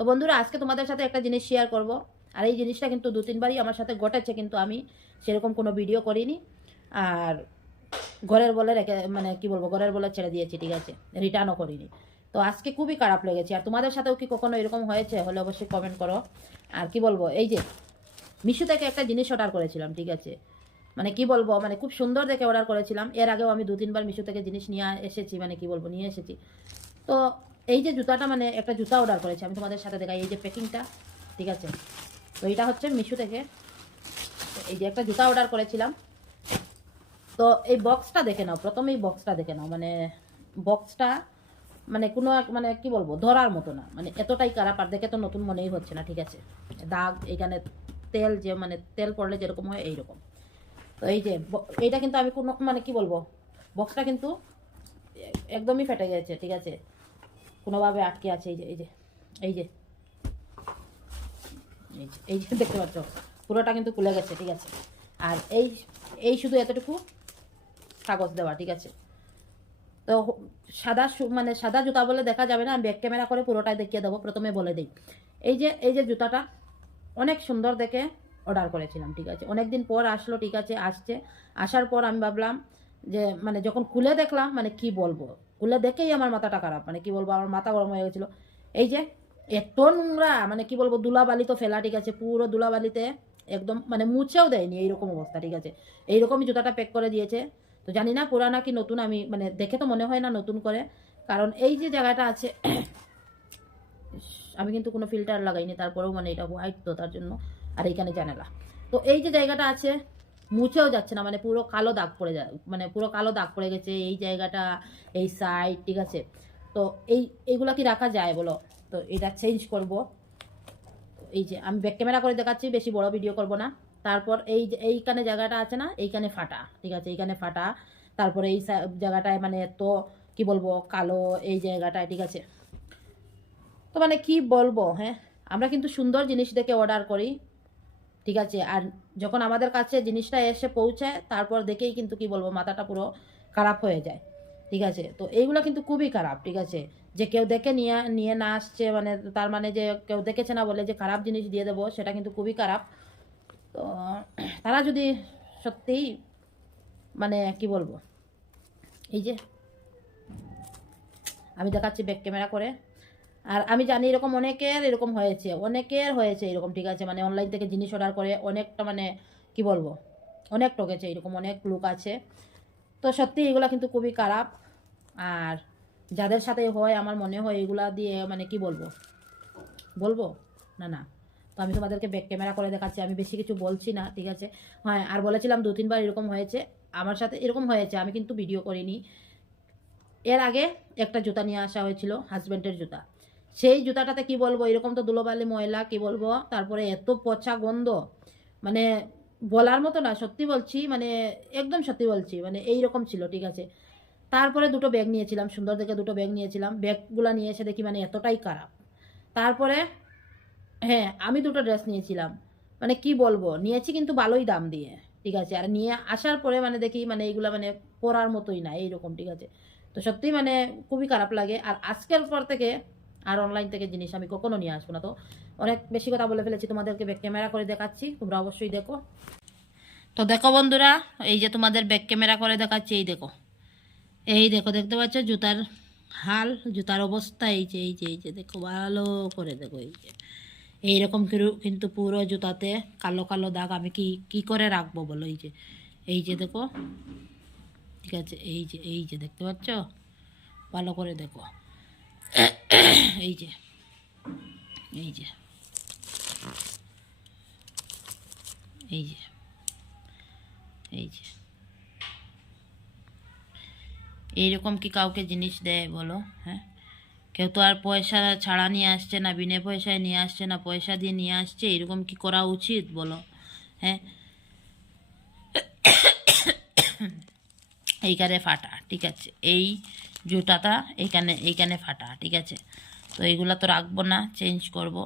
তো বন্ধুরা, আজকে তোমাদের সাথে একটা জিনিস শেয়ার করব। আর এই জিনিসটা কিন্তু দু তিনবারই আমার সাথে ঘটেছে, কিন্তু আমি সেরকম কোনো ভিডিও করিনি। আর ঘরের বলে রেখে মানে কি বলব, ঘরের বলে ছেড়ে দিয়েছি, ঠিক আছে? রিটার্নও করিনি। তো আজকে খুবই খারাপ লেগেছে। আর তোমাদের সাথেও কি কখনো এরকম হয়েছে, হলে অবশ্যই কমেন্ট করো। আর কি বলব, এই যে মিশো থেকে একটা জিনিস অর্ডার করেছিলাম, ঠিক আছে? মানে কি বলব মানে খুব সুন্দর দেখে অর্ডার করেছিলাম। এর আগেও আমি দু তিনবার মিশো থেকে জিনিস নিয়ে এসেছি মানে কি বলব, নিয়ে এসেছি। তো এই যে জুতাটা মানে একটা জুতা অর্ডার করেছি, আমি তোমাদের সাথে দেখাই, এই যে প্যাকিংটা ঠিক আছে? তো এটা হচ্ছে মিশো থেকে। এই যে একটা জুতা অর্ডার করেছিলাম। তো এই বক্সটা দেখে নাও, প্রথমে এই বক্সটা দেখে নাও মানে বক্সটা মানে কোনো মানে কি বলব, ধরার মতো না মানে এতটাই খারাপ, আর দেখে তো নতুন মনেই হচ্ছে না, ঠিক আছে? দাগ, এখানে তেল যে মানে তেল পড়লে যেরকম হয় এইরকম। তো এই যে এইটা কিন্তু আমি কোনো মানে কি বলব বক্সটা কিন্তু একদমই ফেটে গেছে, ঠিক আছে? কোনোভাবে আটকে আছে, এই যে এই যে এই যে এই যে দেখতে পাচ্ছ? পুরোটা কিন্তু খুলে গেছে, ঠিক আছে? আর এই এই শুধু এতটুকু কাগজ দেওয়া, ঠিক আছে? তো সাদা মানে সাদা জুতা বলে দেখা যাবে না, আমি ব্যাক ক্যামেরা করে পুরোটাই দেখিয়ে দেবো, প্রথমে বলে দিই। এই যে এই যে জুতাটা অনেক সুন্দর দেখে অর্ডার করেছিলাম, ঠিক আছে? অনেক দিন পর আসলো, ঠিক আছে, আসছে। আসার পর আমি ভাবলাম যে মানে যখন খুলে দেখলাম মানে কি বলব? খুলে দেখেই আমার মাথাটা খারাপ। মানে কি বলব? আমার মাথা গরম হয়ে গেছিল। এই যে এত নোংরা মানে কি বলব দুলাবালি তো ফেলা, ঠিক আছে? পুরো দুলাবালিতে একদম মানে মুছেও দেয়নি এইরকম অবস্থা, ঠিক আছে? এইরকমই জুতাটা প্যাক করে দিয়েছে। তো জানি না পুরানা কি নতুন, আমি মানে দেখে তো মনে হয় না নতুন করে। কারণ এই যে জায়গাটা আছে আমি কিন্তু কোনো ফিল্টার লাগাইনি, তারপরেও মানে এটা হোয়াইট তো তার জন্য। আর এইখানে জানালা। তো এই যে জায়গাটা আছে মুছেও যাচ্ছে না মানে পুরো কালো দাগ পড়ে যায় মানে পুরো কালো দাগ পড়ে গেছে, এই জায়গাটা, এই সাইড ঠিক আছে? তো এই এইগুলা কি রাখা যায় বলো? তো এটা চেঞ্জ করব। এই যে, আমি ব্যাক ক্যামেরা করে দেখাচ্ছি, বেশি বড় ভিডিও করব না। তারপর এই যে, এইখানে জায়গাটা আছে না, এইখানে ফাটা, ঠিক আছে? এইখানে ফাটা, তারপরে এই জায়গাটায় মানে এত, কি বলব, কালো এই জায়গাটায়, ঠিক আছে? তো মানে কি বলব হ্যাঁ? আমরা কিন্তু সুন্দর জিনিস দেখে অর্ডার করি। ঠিক আছে? আর যখন আমাদের কাছে জিনিসটা এসে পৌঁছায় তারপর দেখেই কিন্তু কি বলব, মাথাটা পুরো খারাপ হয়ে যায়। ঠিক আছে? তো এইগুলো কিন্তু খুবই খারাপ, ঠিক আছে? যে কেউ দেখে নিয়ে নিয়ে না আসছে মানে তার মানে যে কেউ দেখেছে না বলে যে খারাপ জিনিস দিয়ে দেবো, সেটা কিন্তু খুবই খারাপ। তো তারা যদি সত্যিই মানে কি বলব? এই যে, আমি দেখাচ্ছি ব্যাক ক্যামেরা করে। আর আমি জানি এরকম অনেকের এরকম হয়েছে, অনেকের হয়েছে এরকম, ঠিক আছে? মানে অনলাইন থেকে জিনিস অর্ডার করে অনেকটা মানে কি বলব? অনেক ঠকেছে এরকম অনেক লোক আছে। তো সত্যি এগুলো কিন্তু খুবই খারাপ। আর যাদের সাথে হয়, আমার মনে হয় এগুলা দিয়ে মানে কি বলব? বলব? না না। তো আমি তোমাদেরকে ব্যাক ক্যামেরা করে দেখাচ্ছি, আমি বেশি কিছু বলছি না, ঠিক আছে? হ্যাঁ আর বলেছিলাম দু, তিনবার এরকম হয়েছে। আমার সাথে এরকম হয়েছে, আমি কিন্তু ভিডিও করিনি। এর আগে একটা জুতা নিয়ে আসা হয়েছিল হাজব্যান্ডের জুতা। সেই জুতাটাতে কি বলব? এরকম তো ধুলোবালি ময়লা, কি বলব? তারপরে এত পচা গন্ধ। মানে বলার মতো না, সত্যি বলছি মানে একদম সত্যি বলছি মানে এই রকম ছিল, ঠিক আছে? তারপরে দুটো ব্যাগ নিয়েছিলাম, সুন্দর দেখে দুটো ব্যাগ নিয়েছিলাম। ব্যাগগুলো নিয়ে এসে দেখি মানে এতটাই খারাপ। তারপরে হ্যাঁ আমি দুটো ড্রেস নিয়েছিলাম। মানে কি বলব, নিয়েছি কিন্তু ভালোই দাম দিয়ে, ঠিক আছে? আর নিয়ে আসার পরে মানে দেখি মানে এইগুলা মানে পরার মতোই না, এইরকম, ঠিক আছে? তো সত্যিই মানে খুবই খারাপ লাগে। আর আজকের পর থেকে আর অনলাইন থেকে জিনিস আমি কখনো নিয়ে আসব না। তো অনেক বেশি কথা বলে ফেলেছি, তোমাদেরকে ব্যাক ক্যামেরা করে দেখাচ্ছি, তোমরা অবশ্যই দেখো। তো দেখো বন্ধুরা, এই যে তোমাদের ব্যাক ক্যামেরা করে দেখাচ্ছি, এই দেখো। এই দেখো, দেখতে পাচ্ছ? জুতার হাল, জুতার অবস্থা, এই যে এই যে এই যে, দেখো, ভালো করে দেখো, এই যে। এইরকম কিন্তু পুরো জুতাতে কালো কালো দাগ আমি কি কি করে রাখব বলো, এই যে। এই যে দেখো, ঠিক আছে? এই যে এই যে, দেখতে পাচ্ছ? ভালো করে দেখো। এই যে এই যে এই যে এই যে এইরকম কি কাউকে জিনিস দেয়, বলো হ্যাঁ? কেউ তো আর পয়সা ছাড়া নিয়ে আসছে না, বিনা পয়সায় নিয়ে আসছে না, পয়সা দিয়ে নিয়ে আসছে, এরকম কি করা উচিত, বলো হ্যাঁ? এইখানে ফাটা, ঠিক আছে, এই জুতাটা এইখানে এইখানে ফাটা ঠিক আছে? তো এইগুলো তো রাখব না চেঞ্জ করব।